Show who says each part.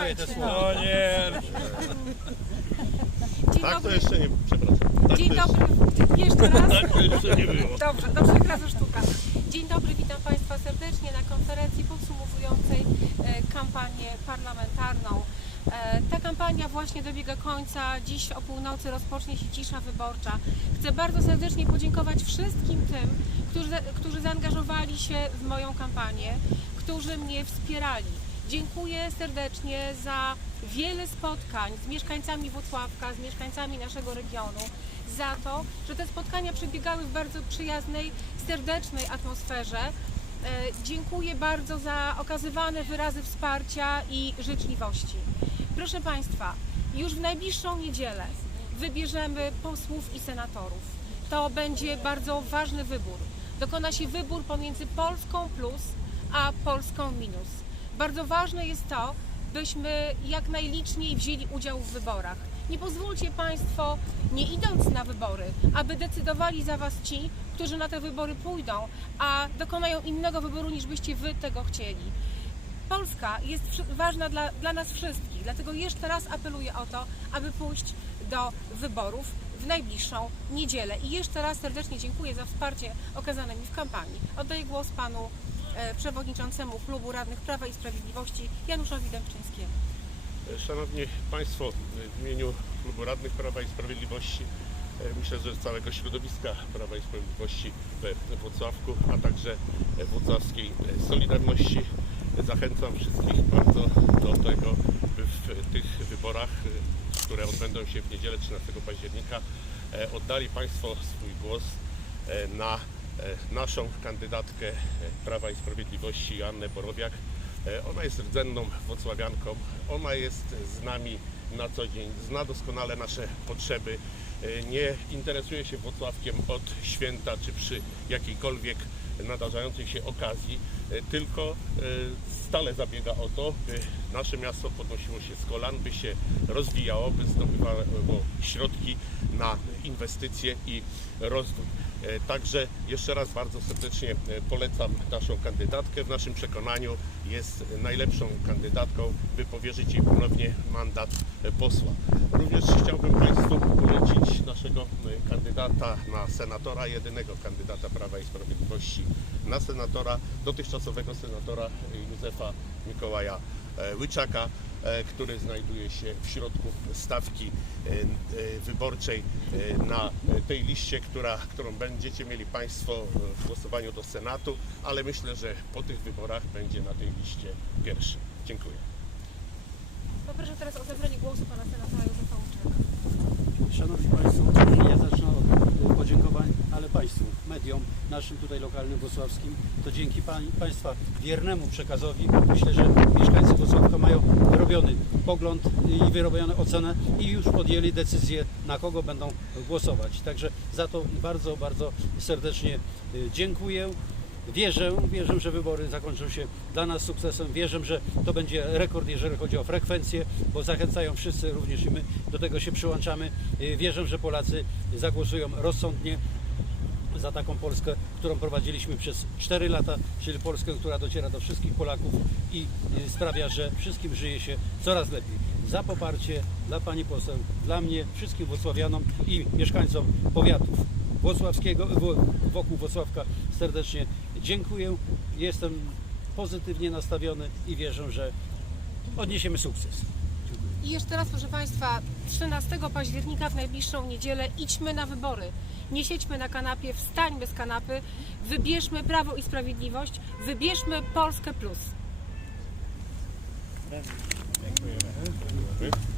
Speaker 1: Powtarzaj te słowa.
Speaker 2: O nie!
Speaker 3: Dzień
Speaker 2: Tak to
Speaker 3: dobry.
Speaker 2: jeszcze nie, przepraszam. Tak
Speaker 3: Dzień
Speaker 2: to jeszcze,
Speaker 3: dobry. Jeszcze raz.
Speaker 2: tak to jeszcze nie było.
Speaker 3: Dobrze, do trzech razy sztuka. Dzień dobry, witam Państwa serdecznie na konferencji podsumowującej e, kampanię parlamentarną. E, Ta kampania właśnie dobiega końca. Dziś o północy rozpocznie się cisza wyborcza. Chcę bardzo serdecznie podziękować wszystkim tym, którzy, którzy zaangażowali się w moją kampanię, którzy mnie wspierali. Dziękuję serdecznie za wiele spotkań z mieszkańcami Włocławka, z mieszkańcami naszego regionu, za to, że te spotkania przebiegały w bardzo przyjaznej, serdecznej atmosferze. E, Dziękuję bardzo za okazywane wyrazy wsparcia i życzliwości. Proszę Państwa, już w najbliższą niedzielę wybierzemy posłów i senatorów. To będzie bardzo ważny wybór. Dokona się wybór pomiędzy Polską plus a Polską minus. Bardzo ważne jest to, byśmy jak najliczniej wzięli udział w wyborach. Nie pozwólcie Państwo, nie idąc na wybory, aby decydowali za Was ci, którzy na te wybory pójdą, a dokonają innego wyboru niż byście Wy tego chcieli. Polska jest ważna dla, dla nas wszystkich, dlatego jeszcze raz apeluję o to, aby pójść do wyborów w najbliższą niedzielę. I jeszcze raz serdecznie dziękuję za wsparcie okazane mi w kampanii. Oddaję głos panu przewodniczącemu klubu radnych Prawa i Sprawiedliwości Januszowi Dębczyńskiemu.
Speaker 2: Szanowni Państwo, w imieniu Klubu Radnych Prawa i Sprawiedliwości, e, myślę, że całego środowiska Prawa i Sprawiedliwości we Włocławku, a także włocławskiej Solidarności, zachęcam wszystkich bardzo do tego, by w tych wyborach, e, które odbędą się w niedzielę 13 października, e, oddali Państwo swój głos e, na e, naszą kandydatkę e, Prawa i Sprawiedliwości, Joannę Borowiak. E, Ona jest rdzenną wocławianką, ona jest z nami na co dzień, zna doskonale nasze potrzeby, e, nie interesuje się Włocławkiem od święta czy przy jakiejkolwiek nadarzającej się okazji, e, tylko e, stale zabiega o to, by nasze miasto podnosiło się z kolan, by się rozwijało, by zdobywało środki na inwestycje i rozwój. E, Także jeszcze raz bardzo serdecznie e, polecam naszą kandydatkę. W naszym przekonaniu jest najlepszą kandydatką, by powierzyć jej ponownie mandat e, posła. Również chciałbym Państwu polecić naszego kandydata na senatora, jedynego kandydata Prawa i Sprawiedliwości na senatora, dotychczasowego senatora Józefa Mikołaja Łyczaka, e, który znajduje się w środku stawki e, e, wyborczej e, na e, tej liście, która, którą będziecie mieli Państwo e, w głosowaniu do Senatu, ale myślę, że po tych wyborach będzie na tej liście pierwszy. Dziękuję.
Speaker 3: Poproszę teraz o zabranie głosu pana senatora Józefa Łuczaka.
Speaker 1: Szanowni Państwo, ja zacznę od podziękowań, ale Państwu, mediom, naszym tutaj lokalnym włocławskim, to dzięki pań, Państwa wiernemu przekazowi myślę, że mieszkańcy Włocławka mają wyrobiony pogląd i wyrobioną ocenę i już podjęli decyzję, na kogo będą głosować. Także za to bardzo, bardzo serdecznie y, dziękuję. Wierzę, wierzę, że wybory zakończą się dla nas sukcesem. Wierzę, że to będzie rekord, jeżeli chodzi o frekwencję, bo zachęcają wszyscy, również i my do tego się przyłączamy. Y, Wierzę, że Polacy zagłosują rozsądnie za taką Polskę, którą prowadziliśmy przez 4 lata, czyli Polskę, która dociera do wszystkich Polaków i sprawia, że wszystkim żyje się coraz lepiej. Za poparcie dla Pani poseł, dla mnie, wszystkim włocławianom i mieszkańcom powiatów włocławskiego, wo- wokół Włocławka serdecznie dziękuję. Jestem pozytywnie nastawiony i wierzę, że odniesiemy sukces.
Speaker 3: I jeszcze raz, proszę Państwa, 13 października w najbliższą niedzielę idźmy na wybory. Nie siedźmy na kanapie, wstańmy z kanapy, wybierzmy Prawo i Sprawiedliwość, wybierzmy Polskę Plus.
Speaker 2: Dziękujemy.